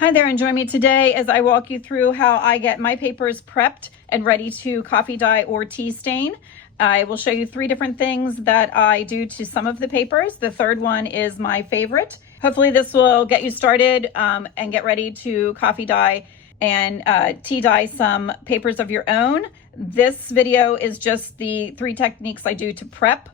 Hi there, and join me today as I walk you through how I get my papers prepped and ready to coffee dye or tea stain. I will show you 3 different things that I do to some of the papers. The third one is my favorite. Hopefully this will get you started and get ready to coffee dye and tea dye some papers of your own. This video is just the 3 techniques I do to prep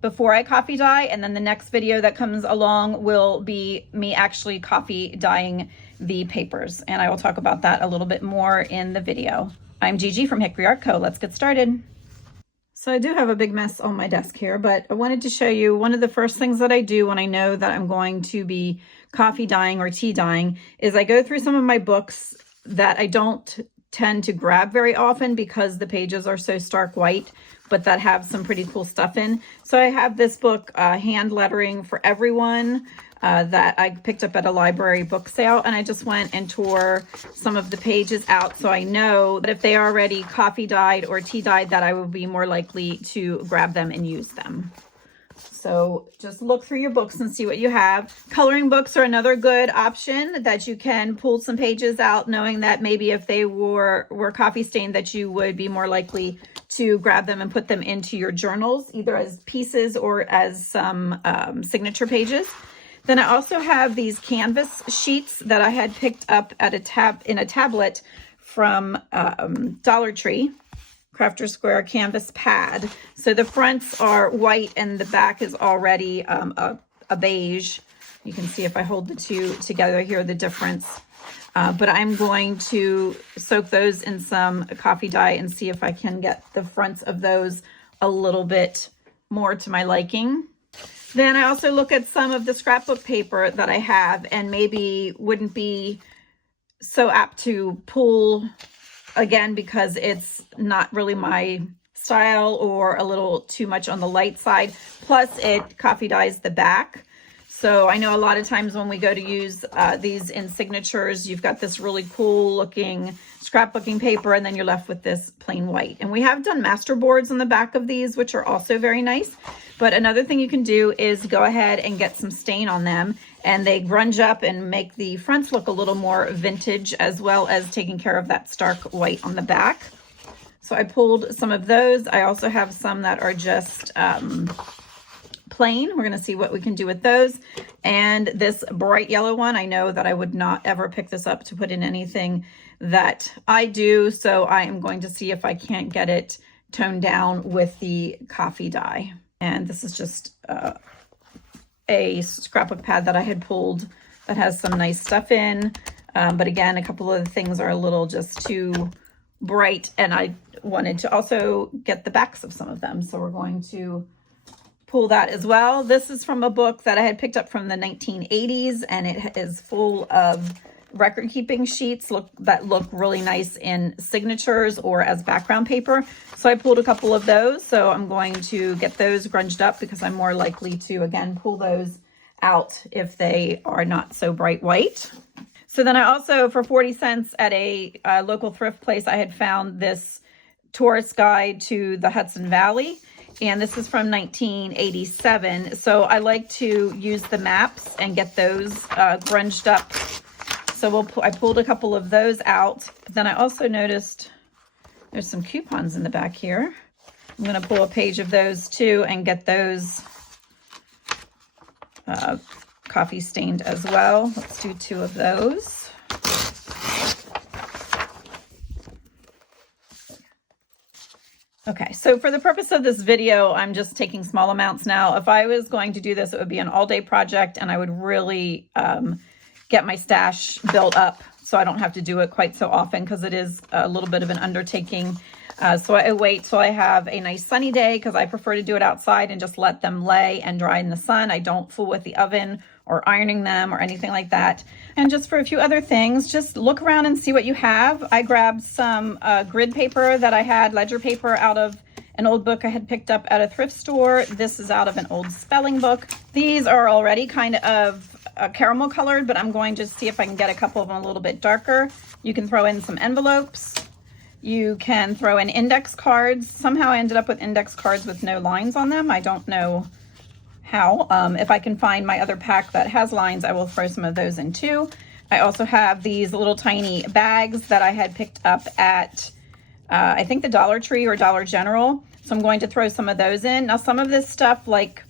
before I coffee dye, and then the next video that comes along will be me actually coffee dyeing the papers, and I will talk about that a little bit more in the video. I'm Gigi from Hickory Art Co. Let's get started. So I do have a big mess on my desk here, but I wanted to show you one of the first things that I do when I know that I'm going to be coffee dyeing or tea dyeing is I go through some of my books that I don't tend to grab very often because the pages are so stark white, but that have some pretty cool stuff in. So I have this book, Hand Lettering for Everyone, that I picked up at a library book sale, and I just went and tore some of the pages out so I know that if they are already coffee dyed or tea dyed, that I will be more likely to grab them and use them. So just look through your books and see what you have. Coloring books are another good option that you can pull some pages out, knowing that maybe if they were coffee stained, that you would be more likely to grab them and put them into your journals, either as pieces or as some signature pages. Then I also have these canvas sheets that I had picked up at in a tablet from Dollar Tree. Crafter Square canvas pad. So the fronts are white and the back is already a beige. You can see if I hold the two together here, the difference. But I'm going to soak those in some coffee dye and see if I can get the fronts of those a little bit more to my liking. Then I also look at some of the scrapbook paper that I have and maybe wouldn't be so apt to pull again because it's not really my style or a little too much on the light side. Plus it coffee dyes the back. So I know a lot of times when we go to use these in signatures, you've got this really cool looking scrapbooking paper and then you're left with this plain white. And we have done master boards on the back of these, which are also very nice. But another thing you can do is go ahead and get some stain on them, and they grunge up and make the fronts look a little more vintage, as well as taking care of that stark white on the back. So I pulled some of those. I also have some that are just plain. We're going to see what we can do with those. And this bright yellow one, I know that I would not ever pick this up to put in anything that I do. So I am going to see if I can't get it toned down with the coffee dye. And this is just a scrapbook pad that I had pulled that has some nice stuff in. But again, a couple of the things are a little just too bright, and I wanted to also get the backs of some of them. So we're going to pull that as well. This is from a book that I had picked up from the 1980s, and it is full of record keeping sheets that look really nice in signatures or as background paper. So I pulled a couple of those. So I'm going to get those grunged up because I'm more likely to, again, pull those out if they are not so bright white. So then I also, for 40 cents at a local thrift place, I had found this tourist guide to the Hudson Valley. And this is from 1987. So I like to use the maps and get those grunged up. So I pulled a couple of those out. But then I also noticed there's some coupons in the back here. I'm going to pull a page of those too and get those coffee stained as well. Let's do 2 of those. Okay, so for the purpose of this video, I'm just taking small amounts now. If I was going to do this, it would be an all-day project, and I would really get my stash built up so I don't have to do it quite so often because it is a little bit of an undertaking. So I wait till I have a nice sunny day because I prefer to do it outside and just let them lay and dry in the sun. I don't fool with the oven or ironing them or anything like that. And just for a few other things, just look around and see what you have. I grabbed some grid paper that I had, ledger paper, out of an old book I had picked up at a thrift store. This is out of an old spelling book. These are already kind of caramel colored, but I'm going to see if I can get a couple of them a little bit darker. You can throw in some envelopes. You can throw in index cards. Somehow I ended up with index cards with no lines on them. I don't know how. If I can find my other pack that has lines, I will throw some of those in too. I also have these little tiny bags that I had picked up at, I think the Dollar Tree or Dollar General. So I'm going to throw some of those in. Now, some of this stuff, like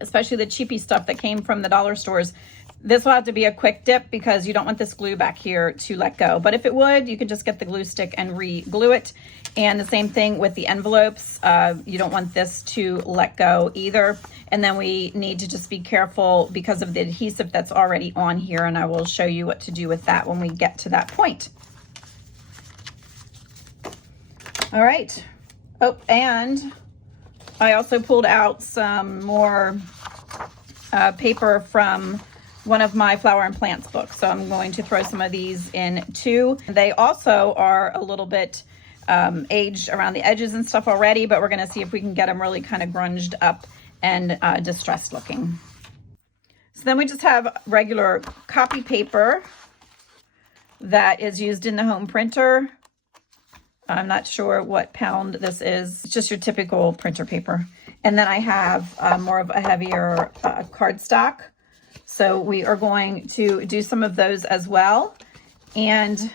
especially the cheapy stuff that came from the dollar stores, this will have to be a quick dip because you don't want this glue back here to let go. But if it would, you could just get the glue stick and re-glue it. And the same thing with the envelopes. You don't want this to let go either. And then we need to just be careful because of the adhesive that's already on here. And I will show you what to do with that when we get to that point. All right. Oh, and I also pulled out some more paper from one of my flower and plants books. So I'm going to throw some of these in too. They also are a little bit aged around the edges and stuff already, but we're going to see if we can get them really kind of grunged up and distressed looking. So then we just have regular copy paper that is used in the home printer. I'm not sure what pound this is. It's just your typical printer paper. And then I have more of a heavier cardstock. So we are going to do some of those as well. And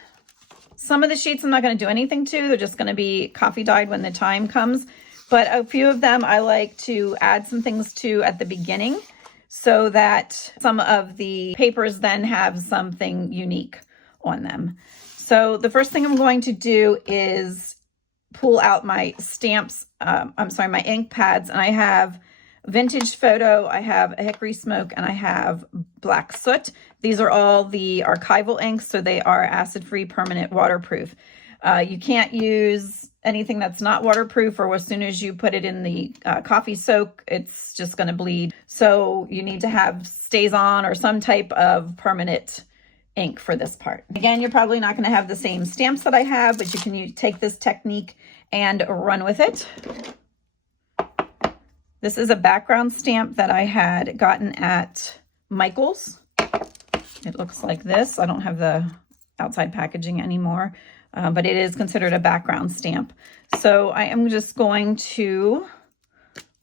some of the sheets I'm not going to do anything to. They're just going to be coffee dyed when the time comes. But a few of them I like to add some things to at the beginning so that some of the papers then have something unique on them. So the first thing I'm going to do is pull out my stamps, my ink pads, and I have Vintage Photo, I have a Hickory Smoke, and I have Black Soot. These are all the archival inks, so they are acid-free, permanent, waterproof. You can't use anything that's not waterproof, or as soon as you put it in the coffee soak, it's just going to bleed. So you need to have StazOn or some type of permanent ink for this part. Again, you're probably not going to have the same stamps that I have, but you can take this technique and run with it. This is a background stamp that I had gotten at Michael's. It looks like this. I don't have the outside packaging anymore, but it is considered a background stamp. So I am just going to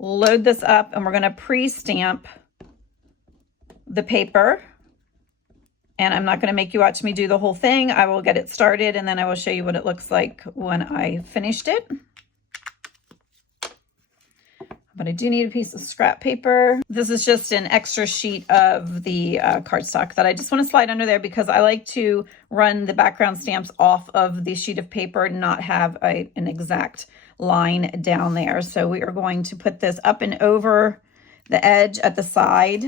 load this up and we're going to pre-stamp the paper. And I'm not going to make you watch me do the whole thing. I will get it started and then I will show you what it looks like when I finished it. But I do need a piece of scrap paper. This is just an extra sheet of the cardstock that I just want to slide under there because I like to run the background stamps off of the sheet of paper and not have an exact line down there. So we are going to put this up and over the edge at the side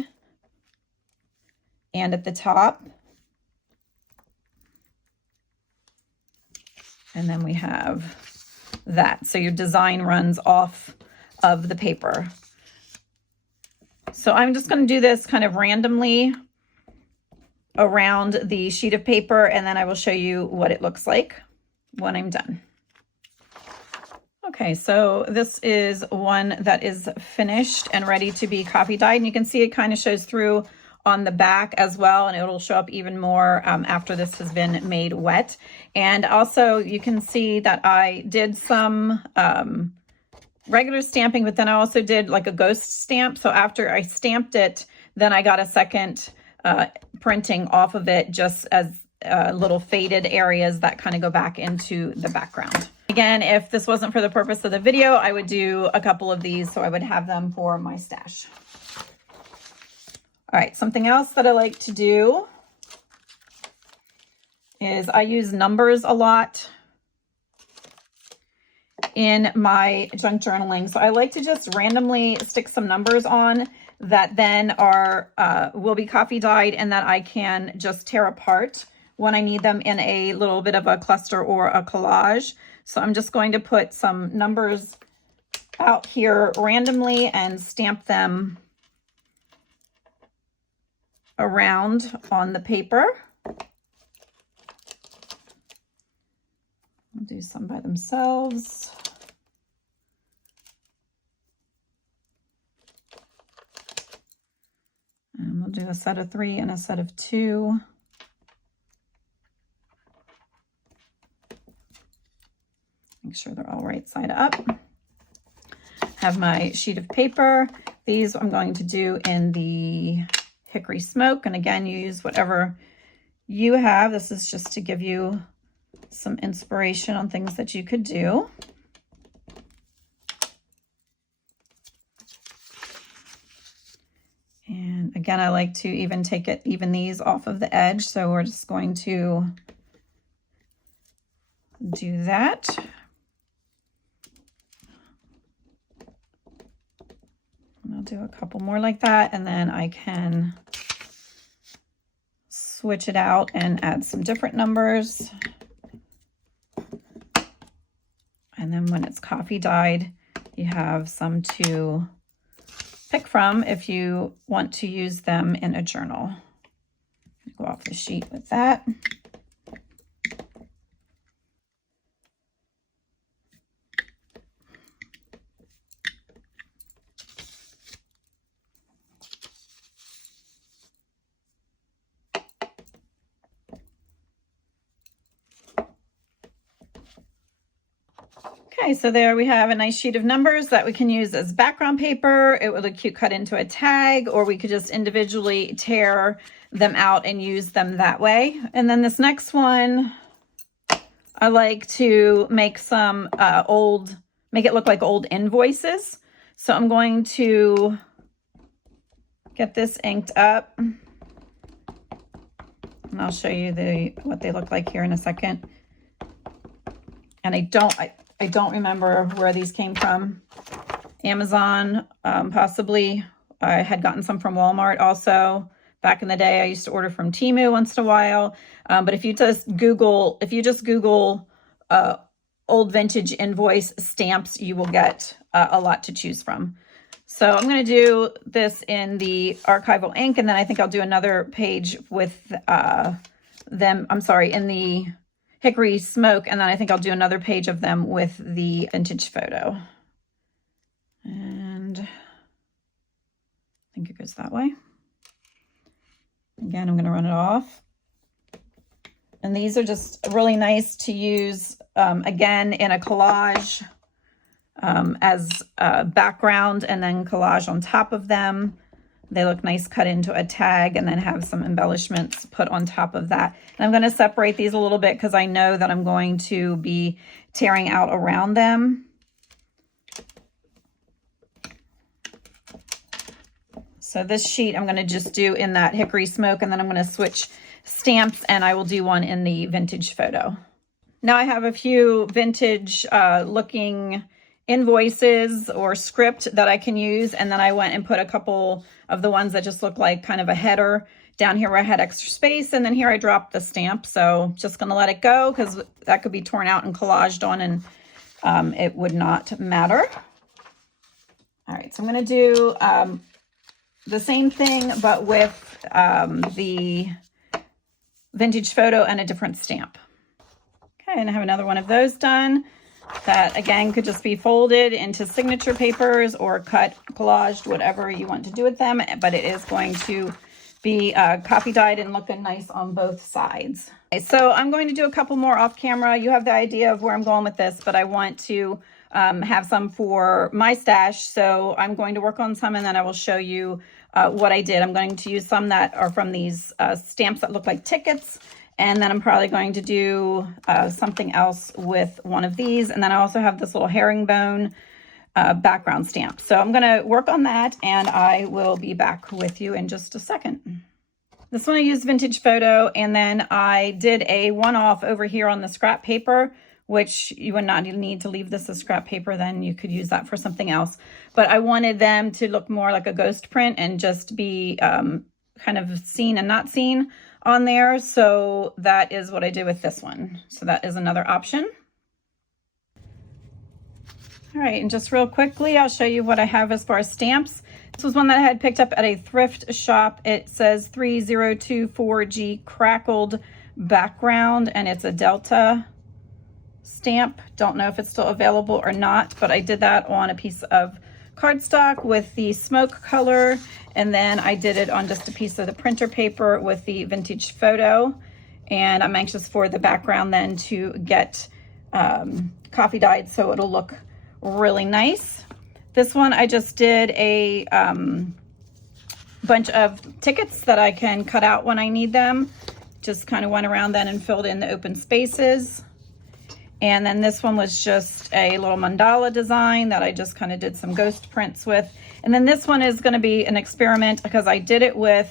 and at the top. And then we have that. So your design runs off of the paper. So I'm just going to do this kind of randomly around the sheet of paper, and then I will show you what it looks like when I'm done. Okay, so this is one that is finished and ready to be coffee dyed, and you can see it kind of shows through on the back as well, and it'll show up even more after this has been made wet. And also you can see that I did some regular stamping, but then I also did like a ghost stamp. So after I stamped it, then I got a second printing off of it just as little faded areas that kind of go back into the background. Again, if this wasn't for the purpose of the video, I would do a couple of these so I would have them for my stash. All right, something else that I like to do is I use numbers a lot in my junk journaling. So I like to just randomly stick some numbers on that then will be coffee dyed and that I can just tear apart when I need them in a little bit of a cluster or a collage. So I'm just going to put some numbers out here randomly and stamp them around on the paper. I'll do some by themselves. And we'll do a set of 3 and a set of 2. Make sure they're all right side up. Have my sheet of paper. These I'm going to do in the Hickory Smoke. And again, you use whatever you have, this is just to give you some inspiration on things that you could do. And again, I like to even even these off of the edge. So we're just going to do that. And I'll do a couple more like that, and then I can switch it out and add some different numbers. And then when it's coffee dyed, you have some to pick from if you want to use them in a journal. Go off the sheet with that. Okay, so there we have a nice sheet of numbers that we can use as background paper. It would look cute cut into a tag, or we could just individually tear them out and use them that way. And then this next one, I like to make some make it look like old invoices. So I'm going to get this inked up, and I'll show you what they look like here in a second. And I don't remember where these came from. Amazon, possibly. I had gotten some from Walmart also. Back in the day, I used to order from Temu once in a while. But if you just Google old vintage invoice stamps, you will get a lot to choose from. So I'm going to do this in the archival ink, and then I think I'll do another page with them. I'm sorry, in the Hickory Smoke, and then I think I'll do another page of them with the vintage photo. And I think it goes that way. Again, I'm going to run it off. And these are just really nice to use, again, in a collage as a background, and then collage on top of them. They look nice cut into a tag, and then have some embellishments put on top of that. And I'm going to separate these a little bit because I know that I'm going to be tearing out around them. So this sheet I'm going to just do in that Hickory Smoke, and then I'm going to switch stamps, and I will do one in the vintage photo. Now I have a few vintage looking invoices or script that I can use, and then I went and put a couple of the ones that just look like kind of a header down here where I had extra space, and then here I dropped the stamp. So just going to let it go because that could be torn out and collaged on, and it would not matter. All right, so I'm going to do the same thing but with the vintage photo and a different stamp. Okay, and I have another one of those done. That again could just be folded into signature papers or cut, collaged, whatever you want to do with them, but it is going to be coffee dyed and looking nice on both sides. Okay, so I'm going to do a couple more off camera. You have the idea of where I'm going with this, but I want to have some for my stash, so I'm going to work on some, and then I will show you what I did. I'm going to use some that are from these stamps that look like tickets. And then I'm probably going to do something else with one of these. And then I also have this little herringbone background stamp. So I'm going to work on that, and I will be back with you in just a second. This one I used vintage photo, and then I did a one-off over here on the scrap paper, which you would not need to leave this as scrap paper. Then you could use that for something else. But I wanted them to look more like a ghost print and just be kind of seen and not seen on there. So that is what I did with this one. So that is another option. All right, and just real quickly, I'll show you what I have as far as stamps. This was one that I had picked up at a thrift shop. It says 3024G crackled background, and it's a Delta stamp. Don't know if it's still available or not, but I did that on a piece of cardstock with the smoke color, and then I did it on just a piece of the printer paper with the vintage photo. And I'm anxious for the background then to get coffee dyed so it'll look really nice. This one I just did a bunch of tickets that I can cut out when I need them, just kind of went around then and filled in the open spaces. And then this one was just a little mandala design that I just kind of did some ghost prints with. And then this one is going to be an experiment because I did it with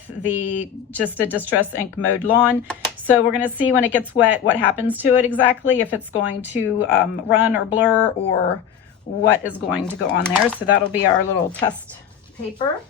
just a Distress Ink mode lawn. So we're going to see when it gets wet what happens to it exactly, if it's going to run or blur or what is going to go on there. So that'll be our little test paper.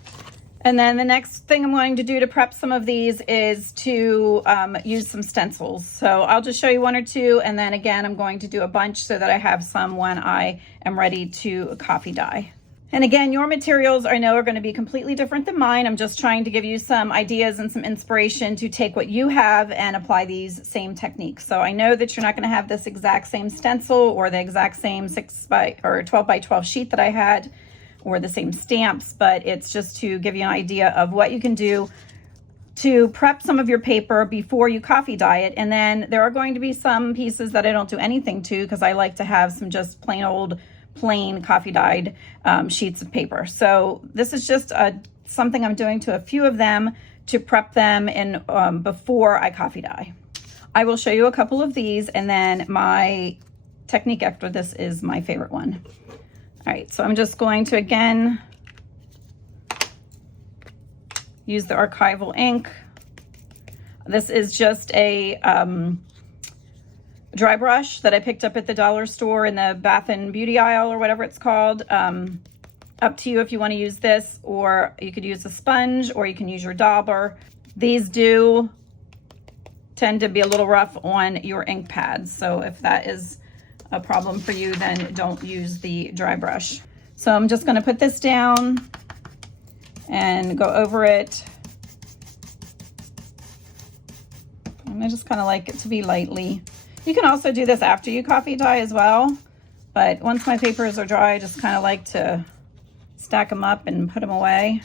And then the next thing I'm going to do to prep some of these is to use some stencils. So I'll just show you one or two, and then again, I'm going to do a bunch so that I have some when I am ready to copy dye. And again, your materials I know are going to be completely different than mine. I'm just trying to give you some ideas and some inspiration to take what you have and apply these same techniques. So I know that you're not going to have this exact same stencil or the exact same 12 by 12 sheet that I had, or the same stamps, but it's just to give you an idea of what you can do to prep some of your paper before you coffee dye it. And then there are going to be some pieces that I don't do anything to because I like to have some just plain coffee dyed sheets of paper. So this is just something I'm doing to a few of them to prep them in before I coffee dye. I will show you a couple of these, and then my technique after this is my favorite one. All right, so I'm just going to, again, use the archival ink. This is just a dry brush that I picked up at the dollar store in the Bath and Beauty aisle or whatever it's called. Up to you if you want to use this, or you could use a sponge, or you can use your dauber. These do tend to be a little rough on your ink pads, so if that is a problem for you, then don't use the dry brush. So I'm just going to put this down and go over it. And I just kind of like it to be lightly. You can also do this after you coffee dye as well, but once my papers are dry, I just kind of like to stack them up and put them away.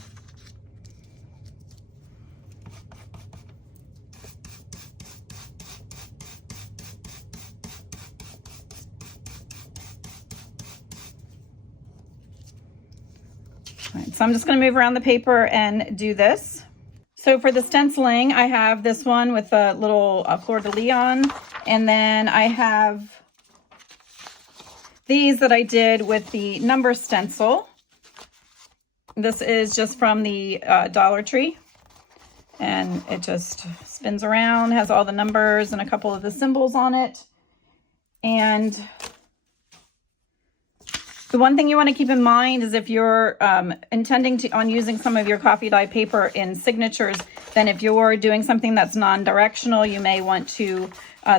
All right, so I'm just going to move around the paper and do this. So for the stenciling, I have this one with a little fleur-de-lis, and then I have these that I did with the number stencil. This is just from the Dollar Tree, and it just spins around, has all the numbers and a couple of the symbols on it. And the one thing you want to keep in mind is if you're intending on using some of your coffee dye paper in signatures, then if you're doing something that's non-directional, you may want to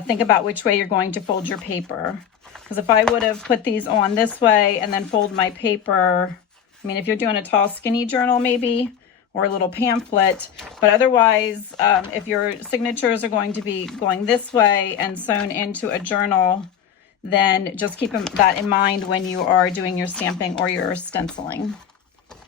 think about which way you're going to fold your paper. Because if I would have put these on this way and then fold my paper, I mean, if you're doing a tall, skinny journal maybe, or a little pamphlet, but otherwise, if your signatures are going to be going this way and sewn into a journal, then just keep that in mind when you are doing your stamping or your stenciling.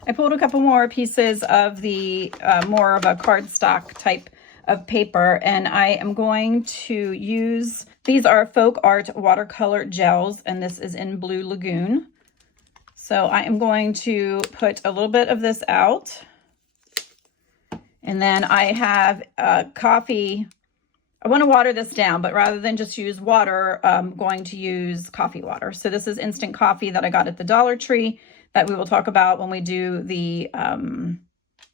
I pulled a couple more pieces of the more of a cardstock type of paper, and I am going to use, these are Folk Art watercolor gels, and this is in Blue Lagoon. So I am going to put a little bit of this out, and then I have coffee. I want to water this down, but rather than just use water, I'm going to use coffee water. So this is instant coffee that I got at the Dollar Tree that we will talk about when we do the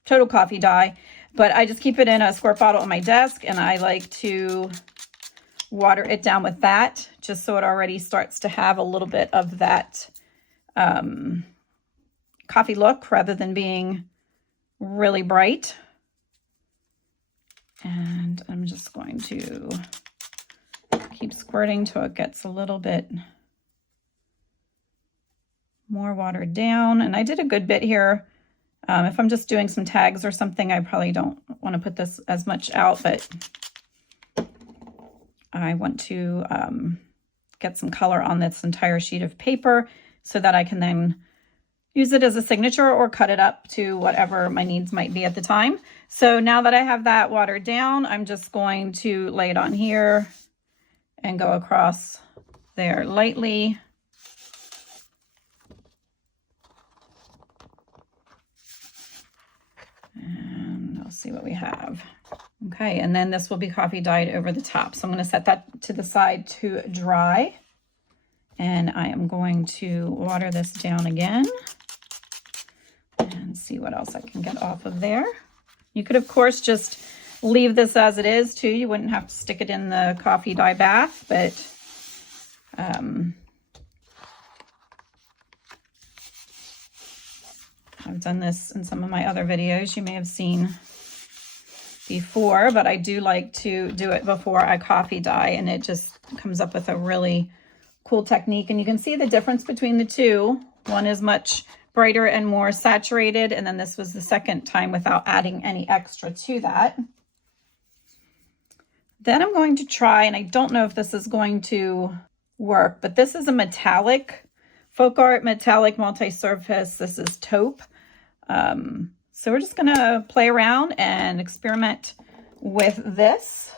total coffee dye. But I just keep it in a squirt bottle on my desk, and I like to water it down with that, just so it already starts to have a little bit of that coffee look rather than being really bright. And I'm just going to keep squirting till it gets a little bit more watered down. And I did a good bit here. If I'm just doing some tags or something, I probably don't want to put this as much out, but I want to get some color on this entire sheet of paper so that I can then use it as a signature or cut it up to whatever my needs might be at the time. So now that I have that watered down, I'm just going to lay it on here and go across there lightly. And I'll see what we have. Okay, and then this will be coffee dyed over the top. So I'm going to set that to the side to dry. And I am going to water this down again and see what else I can get off of there. You could, of course, just leave this as it is too. You wouldn't have to stick it in the coffee dye bath, but I've done this in some of my other videos you may have seen before, but I do like to do it before I coffee dye, and it just comes up with a really cool technique. And you can see the difference between the two. One is much brighter and more saturated, and then this was the second time without adding any extra to that. Then I'm going to try, and I don't know if this is going to work, but this is a metallic, Folk Art metallic multi-surface. This is taupe. So we're just gonna play around and experiment with this.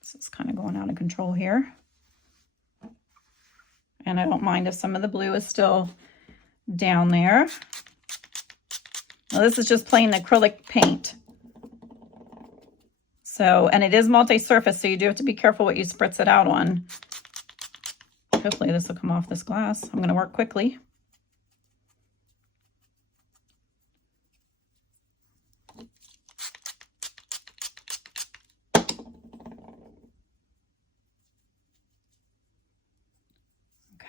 This is kind of going out of control here. And I don't mind if some of the blue is still down there. Now this is just plain acrylic paint. So, and it is multi-surface, so you do have to be careful what you spritz it out on. Hopefully this will come off this glass. I'm gonna work quickly.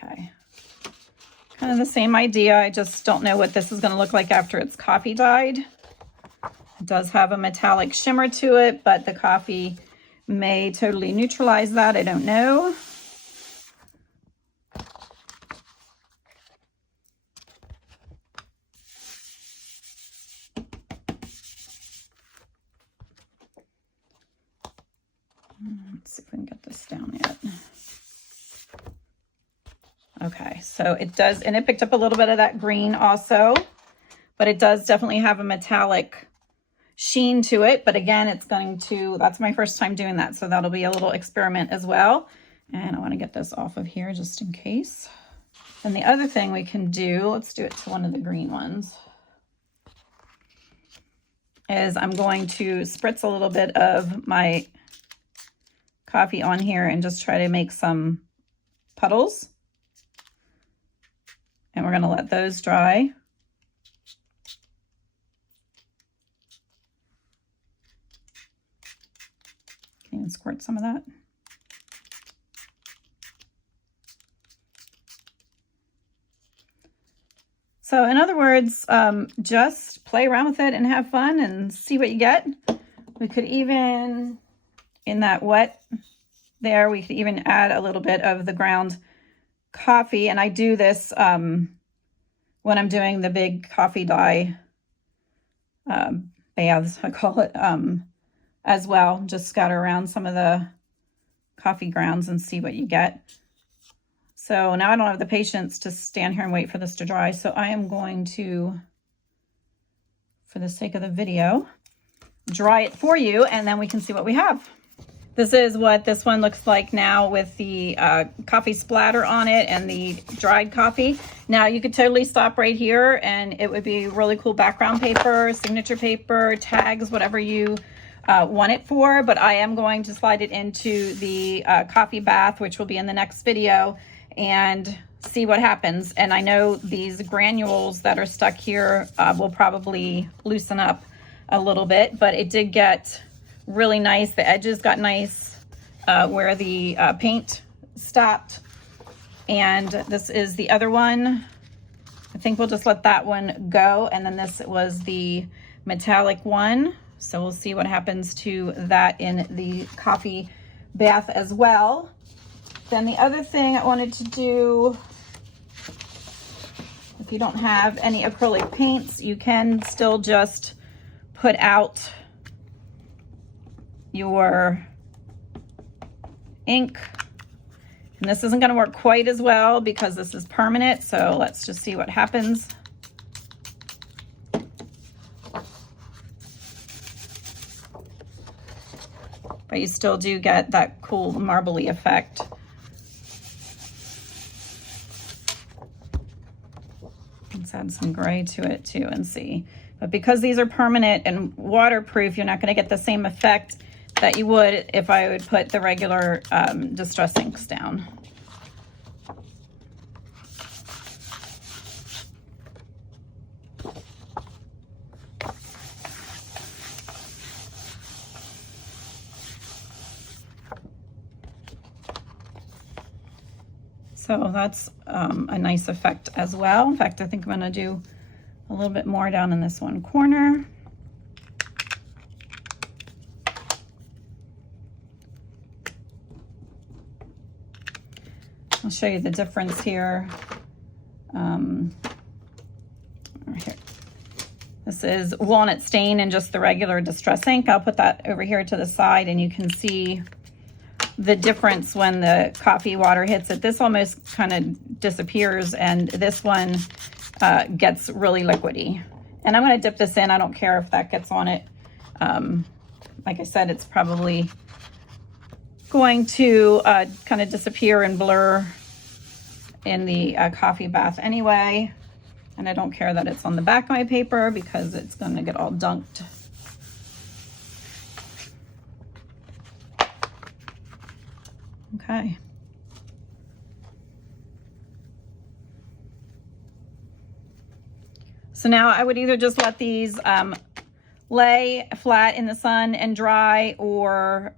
Okay, kind of the same idea. I just don't know what this is going to look like after it's coffee dyed. It does have a metallic shimmer to it, but the coffee may totally neutralize that. I don't know. Let's see if we can get this down yet. Okay, so it does, and it picked up a little bit of that green also, but it does definitely have a metallic sheen to it. But again, it's going to, that's my first time doing that, so that'll be a little experiment as well. And I want to get this off of here just in case. And the other thing we can do, let's do it to one of the green ones, is I'm going to spritz a little bit of my coffee on here and just try to make some puddles. And we're going to let those dry. Can you squirt some of that? So in other words, just play around with it and have fun and see what you get. We could even, in that wet there, we could even add a little bit of the ground coffee, and I do this when I'm doing the big coffee dye baths, I call it, as well. Just scatter around some of the coffee grounds and see what you get. So now I don't have the patience to stand here and wait for this to dry, so I am going to, for the sake of the video, dry it for you, and then we can see what we have. This is what this one looks like now with the coffee splatter on it and the dried coffee. Now you could totally stop right here and it would be really cool background paper, signature paper, tags, whatever you want it for. But I am going to slide it into the coffee bath, which will be in the next video, and see what happens. And I know these granules that are stuck here will probably loosen up a little bit, but it did get really nice. The edges got nice where the paint stopped. And this is the other one. I think we'll just let that one go. And then this was the metallic one. So we'll see what happens to that in the coffee bath as well. Then the other thing I wanted to do, if you don't have any acrylic paints, you can still just put out your ink. And this isn't going to work quite as well because this is permanent, so let's just see what happens. But you still do get that cool marbly effect. Let's add some gray to it too and see. But because these are permanent and waterproof, you're not going to get the same effect that you would if I would put the regular distress inks down. So that's a nice effect as well. In fact, I think I'm going to do a little bit more down in this one corner. I'll show you the difference here. Here. This is walnut stain and just the regular distress ink. I'll put that over here to the side and you can see the difference when the coffee water hits it. This almost kind of disappears and this one gets really liquidy. And I'm going to dip this in. I don't care if that gets on it. Like I said, it's probably going to kind of disappear and blur in the coffee bath anyway. And I don't care that it's on the back of my paper because it's going to get all dunked. Okay. So now I would either just let these lay flat in the sun and dry, or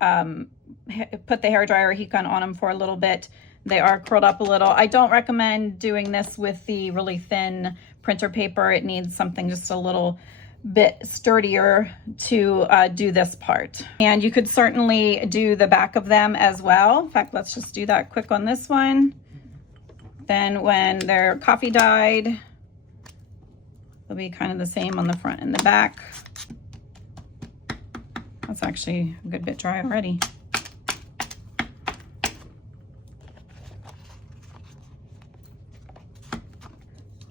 put the hairdryer heat gun on them for a little bit. They are curled up a little. I don't recommend doing this with the really thin printer paper. It needs something just a little bit sturdier to do this part. And you could certainly do the back of them as well. In fact, let's just do that quick on this one. Then when they're coffee dyed, they'll be kind of the same on the front and the back. That's actually a good bit dry already.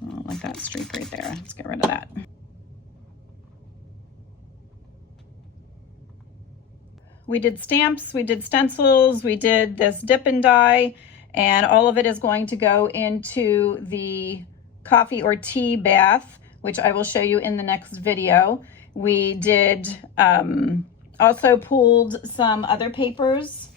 Oh, like that streak right there. Let's get rid of that. We did stamps, we did stencils, we did this dip and dye, and all of it is going to go into the coffee or tea bath, which I will show you in the next video. We did also pulled some other papers.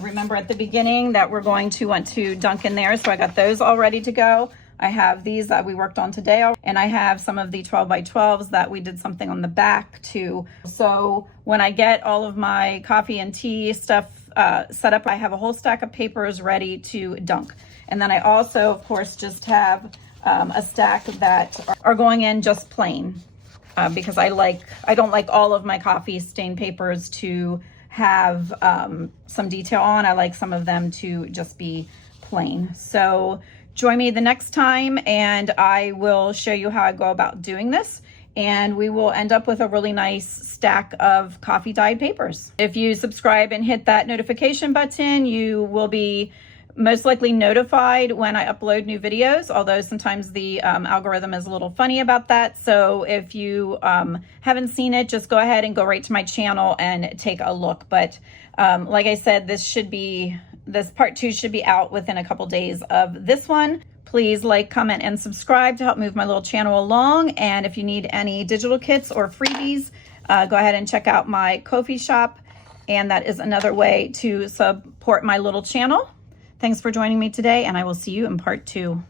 Remember at the beginning that we're going to want to dunk in there, so I got those all ready to go. I have these that we worked on today, and I have some of the 12 by 12s that we did something on the back too. So when I get all of my coffee and tea stuff set up, I have a whole stack of papers ready to dunk. And then I also, of course, just have a stack that are going in just plain because I don't like all of my coffee stain papers to have some detail on. I like some of them to just be plain. So join me the next time and I will show you how I go about doing this, and we will end up with a really nice stack of coffee dyed papers. If you subscribe and hit that notification button, you will be most likely notified when I upload new videos, although sometimes the algorithm is a little funny about that. So if you haven't seen it, just go ahead and go right to my channel and take a look. But like I said, this part 2 should be out within a couple days of this one. Please like, comment, and subscribe to help move my little channel along. And if you need any digital kits or freebies, go ahead and check out my Ko-fi shop. And that is another way to support my little channel. Thanks for joining me today, and I will see you in part 2.